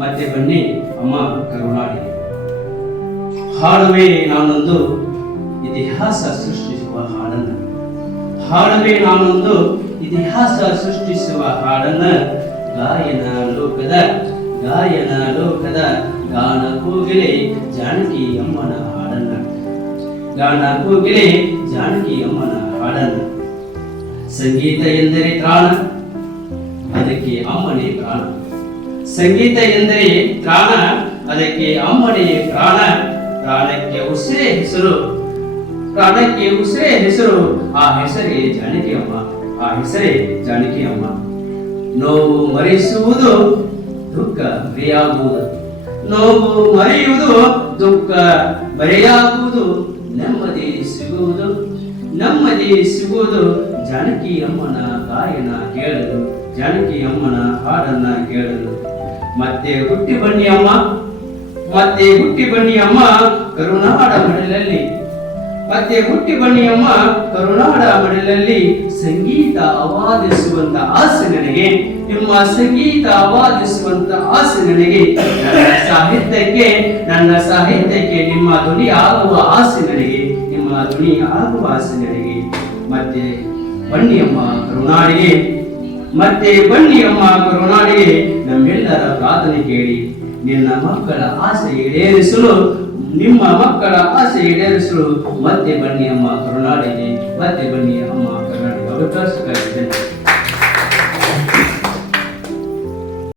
ಮತ್ತೆ ಬನ್ನಿ ಅಮ್ಮ ಕರುನಾಡಿ. ಹಾಡುವೆ ನಾನೊಂದು ಇತಿಹಾಸ ಸೃಷ್ಟಿಸುವ ಹಾಡನ್ನ, ಹಾಡುವೆ ನಾನೊಂದು ಇತಿಹಾಸ ಸೃಷ್ಟಿಸುವ ಹಾಡನ್ನ, ಗಾಯನ ಲೋಕದ ಗಾನ ಕೋಗಿಲೆ ಜಾನಕಿ ಅಮ್ಮನ ಹಾಡನ್ನ, ಗಾನ ಕೋಗಿಲೆ ಜಾನಕಿ ಅಮ್ಮನ ಹಾಡನ್ನ. ಸಂಗೀತ ಎಂದರೆ ಪ್ರಾಣ, ಅದಕ್ಕೆ ಅಮ್ಮನೇ ಪ್ರಾಣ. ಸಂಗೀತ ಎಂದರೆ ಪ್ರಾಣ, ಅದಕ್ಕೆ ಅಮ್ಮನೇ ಪ್ರಾಣ. ಪ್ರಾಣಕ್ಕೆ ಉಸಿರೇ ಹೆಸರು, ಪ್ರಾಣಕ್ಕೆ ಉಸಿರೇ ಹೆಸರು, ಆ ಹೆಸರೇ ಜಾನಕಿ ಅಮ್ಮ, ಆ ಹೆಸರೇ ಜಾನಕಿ ಅಮ್ಮ. ನೋವು ಮರೆಸುವುದು ದುಃಖ ಮರೆಯಾಗುವುದು, ನೋವು ಮರೆಯುವುದು ದುಃಖ ಮರೆಯಾಗುವುದು, ನೆಮ್ಮದಿ ಸಿಗುವುದು, ನೆಮ್ಮದಿ ಸಿಗುವುದು. ಜಾನಕಿ ಅಮ್ಮನ ಗಾಯನ ಕೇಳಲು, ಜಾನಕಿ ಅಮ್ಮನ ಹಾಡನ್ನ ಕೇಳಲು. ಮತ್ತೆ ಹುಟ್ಟಿ ಬನ್ನಿ ಅಮ್ಮ, ಮತ್ತೆ ಹುಟ್ಟಿ ಬನ್ನಿ ಅಮ್ಮ ಕರುನಾಡ ಮಡಿಲಲ್ಲಿ, ಮತ್ತೆ ಹುಟ್ಟಿ ಬನ್ನಿ ಅಮ್ಮ ಕರುನಾಡ ಮಡಿಲಲ್ಲಿ. ಸಂಗೀತ ಆವಾದಿಸುವಂತ ಆಸೆ ನನಗೆ, ನಿಮ್ಮ ಸಂಗೀತ ಆವಾದಿಸುವಂತ ಆಸೆ ನನಗೆ. ನನ್ನ ಸಾಹಿತ್ಯಕ್ಕೆ ನಿಮ್ಮ ಧ್ವನಿ ಆಗುವ ಆಸೆ ನನಗೆ, ನಿಮ್ಮ ಧ್ವನಿ ಆಗುವ ಆಸೆ ನನಗೆ. ಮತ್ತೆ ಬನ್ನಿ ಅಮ್ಮ ಕರುನಾಡಿಗೆ, ಮತ್ತೆ ಬನ್ನಿ ಅಮ್ಮ ಕರುನಾಡಿಗೆ. ನಮ್ಮೆಲ್ಲರ ಪ್ರಾರ್ಥನೆ ಕೇಳಿ ನಿನ್ನ ಮಕ್ಕಳ ಆಸೆ ಈಡೇರಿಸಲು, ನಿಮ್ಮ ಮಕ್ಕಳ ಆಸೆ ಈಡೇರಿಸಲು ಮತ್ತೆ ಬನ್ನಿ ಅಮ್ಮ ಕರುನಾಡಿಗೆ, ಮತ್ತೆ ಬನ್ನಿ ಅಮ್ಮ ಕರುನಾಡಿಗೆ. ಅವಕಾಶ